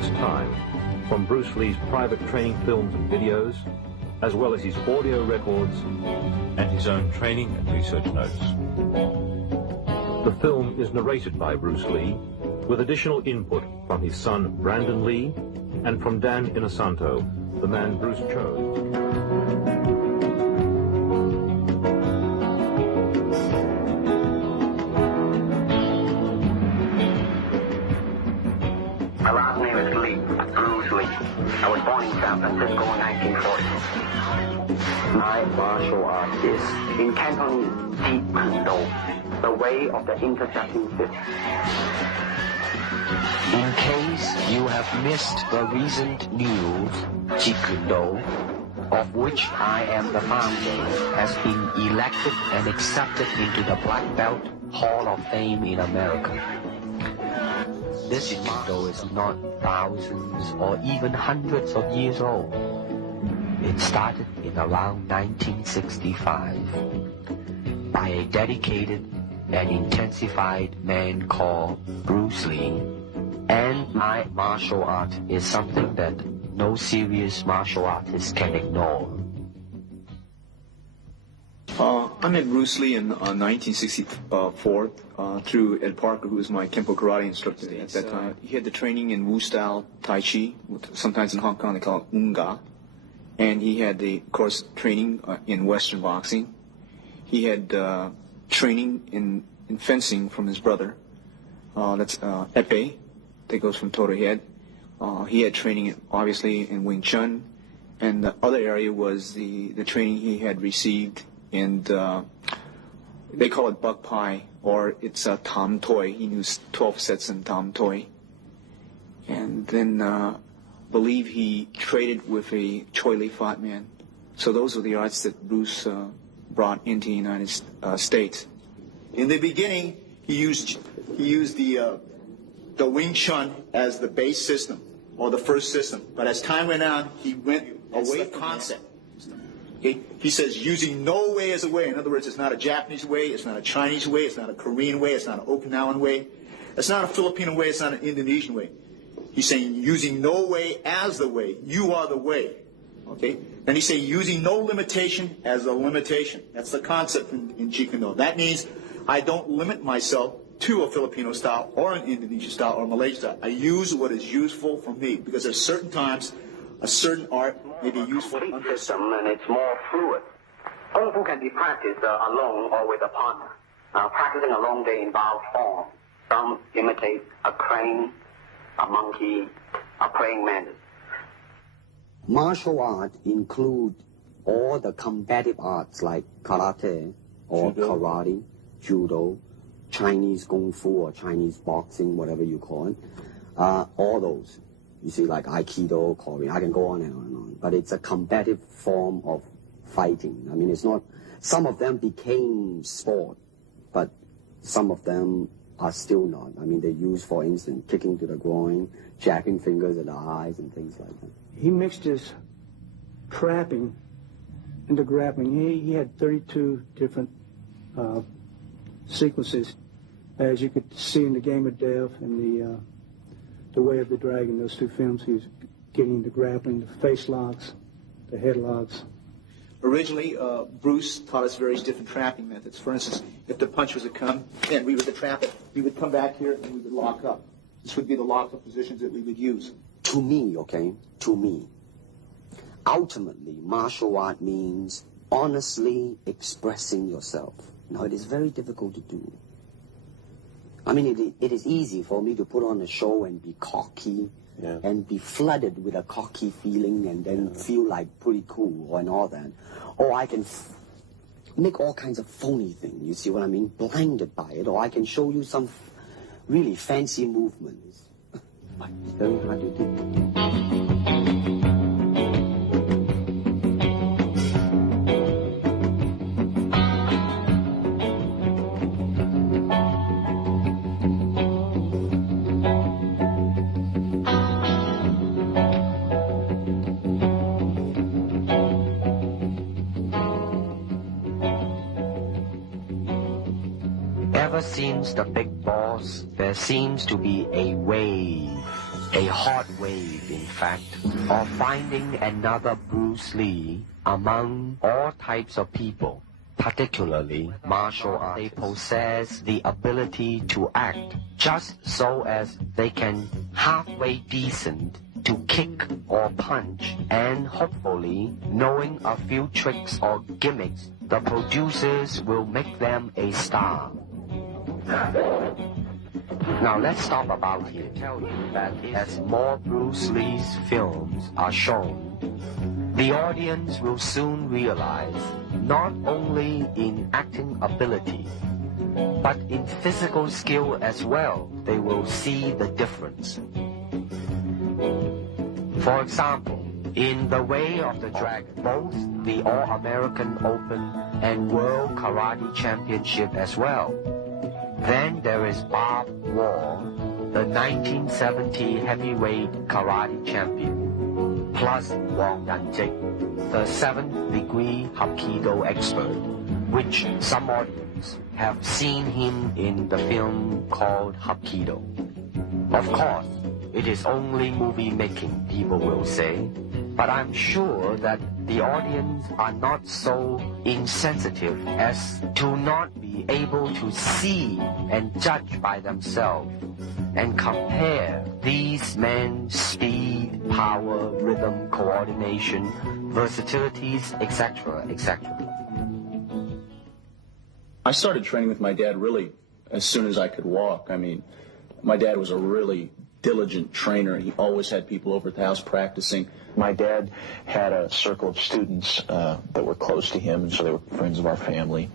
first time from Bruce Lee's private training films and videos, as well as his audio records and his own training and research notes. The film is narrated by Bruce Lee, with additional input from his son Brandon Lee and from Dan Inosanto, the man Bruce chose. My last name is Lee, Bruce Lee. I was born in San Francisco in 1940. My martial art is in Cantonese, Jeet Kune Do, the way of the intercepting fist. In case you have missed the recent news, Jeet Kune Do, of which I am the founder, has been elected and accepted into the Black Belt Hall of Fame in America. This Jeet Kune Do is not thousands or even hundreds of years old. It started in around 1965 by a dedicated and intensified man called Bruce Lee. And my martial art is something that no serious martial artist can ignore. I met Bruce Lee in 1964 through Ed Parker, who was my Kempo karate instructor at that time. He had the training in Wu style Tai Chi, sometimes in Hong Kong they call it Unga. And he had the, of course, training in Western boxing. He had training in fencing from his brother. That's Epee, that goes from toe to head. He had training, obviously, in Wing Chun. And the other area was the training he had received in, they call it Buk Pai, or it's Tam Toi. He knew 12 sets in Tam Toi. And then believe he traded with a Choi Li Fat man. So those were the arts that Bruce brought into the United States. In the beginning, he used the Wing Chun as the base system, or the first system. But as time went on, he went away from concept. Okay? He says using no way as a way. In other words, it's not a Japanese way, it's not a Chinese way, it's not a Korean way, it's not an Okinawan way, it's not a Filipino way, it's not an Indonesian way. He's saying using no way as the way. You are the way. Okay? And he's saying using no limitation as a limitation. That's the concept in Jeet Kune Do. That means I don't limit myself to a Filipino style or an Indonesian style or Malaysian style. I use what is useful for me, because at certain times a certain art may be useful It's a system, and it's more fluid. Kung Fu can be practiced alone or with a partner. Practicing alone, they involve form. Some imitate a crane, a monkey, a praying mantis. Martial art include all the combative arts like karate or Judo. karate, judo, Chinese kung fu or Chinese boxing, whatever you call it. All those. You see, like Aikido, Korean, I can go on and on and on. But it's a combative form of fighting. I mean, it's not, some of them became sport, but some of them are still not. I mean, they use, for instance, kicking to the groin, jabbing fingers at the eyes and things like that. He mixed his trapping into grappling. He had 32 different sequences, as you could see in The Game of Death and the Way of the Dragon, those two films. He was getting into grappling, the face locks, the head locks. Originally, Bruce taught us various different trapping methods. For instance, if the punch was to come in, we were to trap it. We would come back here and we would lock up. This would be the lock-up positions that we would use. To me, okay, to me, ultimately, martial art means honestly expressing yourself. Now, it is very difficult to do. I mean, it is easy for me to put on a show and be cocky, and be flooded with a cocky feeling and then feel like pretty cool and all that. Or I can make all kinds of phony things, you see what I mean, blinded by it. Or I can show you some really fancy movements. But it's very hard to do. Ever since the big boss, there seems to be a wave a hot wave, in fact, of finding another Bruce Lee among all types of people, particularly martial artists. They possess the ability to act just so as they can halfway decent to kick or punch, and hopefully, knowing a few tricks or gimmicks, the producers will make them a star. Now let's stop about here. Tell you that as more Bruce Lee's films are shown, the audience will soon realize not only in acting ability, but in physical skill as well, they will see the difference. For example, in The Way of the Dragon, both the All-American Open and World Karate Championship as well. Then there is Bob Wall, the 1970 heavyweight karate champion, plus Wang Yanjik, the 7th degree Hapkido expert, which some audience have seen him in the film called Hapkido. Of course, it is only movie making, people will say, but I'm sure that the audience are not so insensitive as to not be able to see and judge by themselves and compare these men's speed, power, rhythm, coordination, versatilities, etc., etc. I started training with my dad really as soon as I could walk. I mean, my dad was a really diligent trainer. He always had people over at the house practicing. My dad had a circle of students that were close to him, and so they were friends of our family.